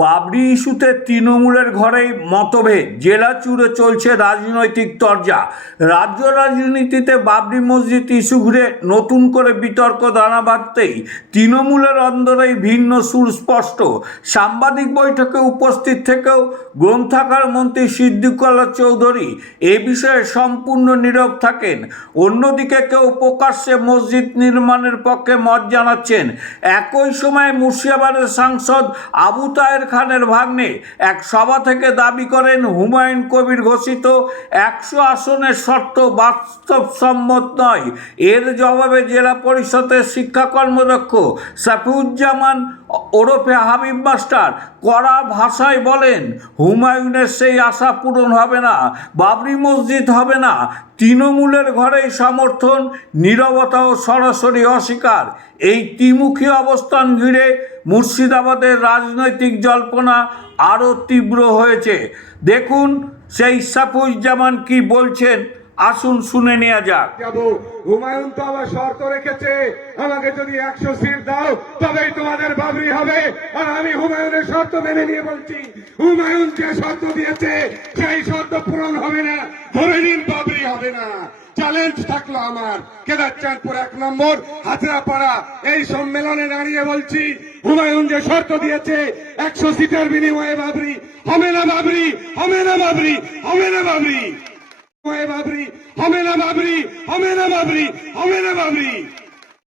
বাবরি ইস্যুতে তৃণমূলের ঘরেই মতভেদ, জেলা জুড়ে চলছে রাজনৈতিক তরজা। রাজ্য রাজনীতিতে বাবরি মসজিদ ইস্যু ঘিরে নতুন করে বিতর্ক দানা বাঁধতেই তৃণমূলের অন্দরেই ভিন্ন সুর স্পষ্ট। সাংবাদিক বৈঠকে উপস্থিত থেকেও গ্রন্থাগার মন্ত্রী সিদ্দিকুল্লাহ চৌধুরী এ বিষয়ে সম্পূর্ণ নীরব থাকেন। অন্যদিকে কেউ প্রকাশ্যে মসজিদ নির্মাণের পক্ষে মত জানাচ্ছেন। একই সময়ে মুর্শিদাবাদের সাংসদ আবু তাহের খানের ভাগ্নে এক সভা থেকে দাবি করেন হুমায়ুন কবির ঘোষিত 100 আসনের শর্ত বাস্তবসম্মত নয়। এর জবাবে জেলা পরিষদের শিক্ষা কর্মদক্ষ সাফিউজ্জামান ওরফে হাবিব মাস্টার কড়া ভাষায় বলেন, হুমায়ুনের সেই আশা পূরণ হবে না, বাবরি মসজিদ হবে না। তৃণমূলের ঘরেই সমর্থন, নীরবতা ও সরাসরি অস্বীকার। এই ত্রিমুখী অবস্থান ঘিরে মুর্শিদাবাদের রাজনৈতিক জল্পনা আরও তীব্র হয়েছে। দেখুন সেই সাফিউজ্জামান কি বলছেন, আসুন শুনে নেওয়া যাক। হুমায়ুন তো আবার শর্ত রেখেছে, আমাকে যদি 100 সিট দাও তবেই তোমাদের বাবরি হবে। আর আমি হুমায়ুনের শর্ত মেনে নিয়ে বলছি, হুমায়ুন যে শর্ত দিয়েছে সেই শর্ত পূরণ হবে না, ধরে নিন বাবরি হবে না। চ্যালেঞ্জ থাকলো আমার কেদারচাঁদপুর 1 নম্বর হাজরাপাড়া এই সম্মেলনে দাঁড়িয়ে বলছি, হুমায়ুন যে শর্ত দিয়েছে 100 সিটের বিনিময়ে বাবরি হবে না, বাবরি হবে না, বাবরি হবে না, বাবরি বাবরি হবে না, বাবরি হবে না, বাবরি হবে না, বাবরি।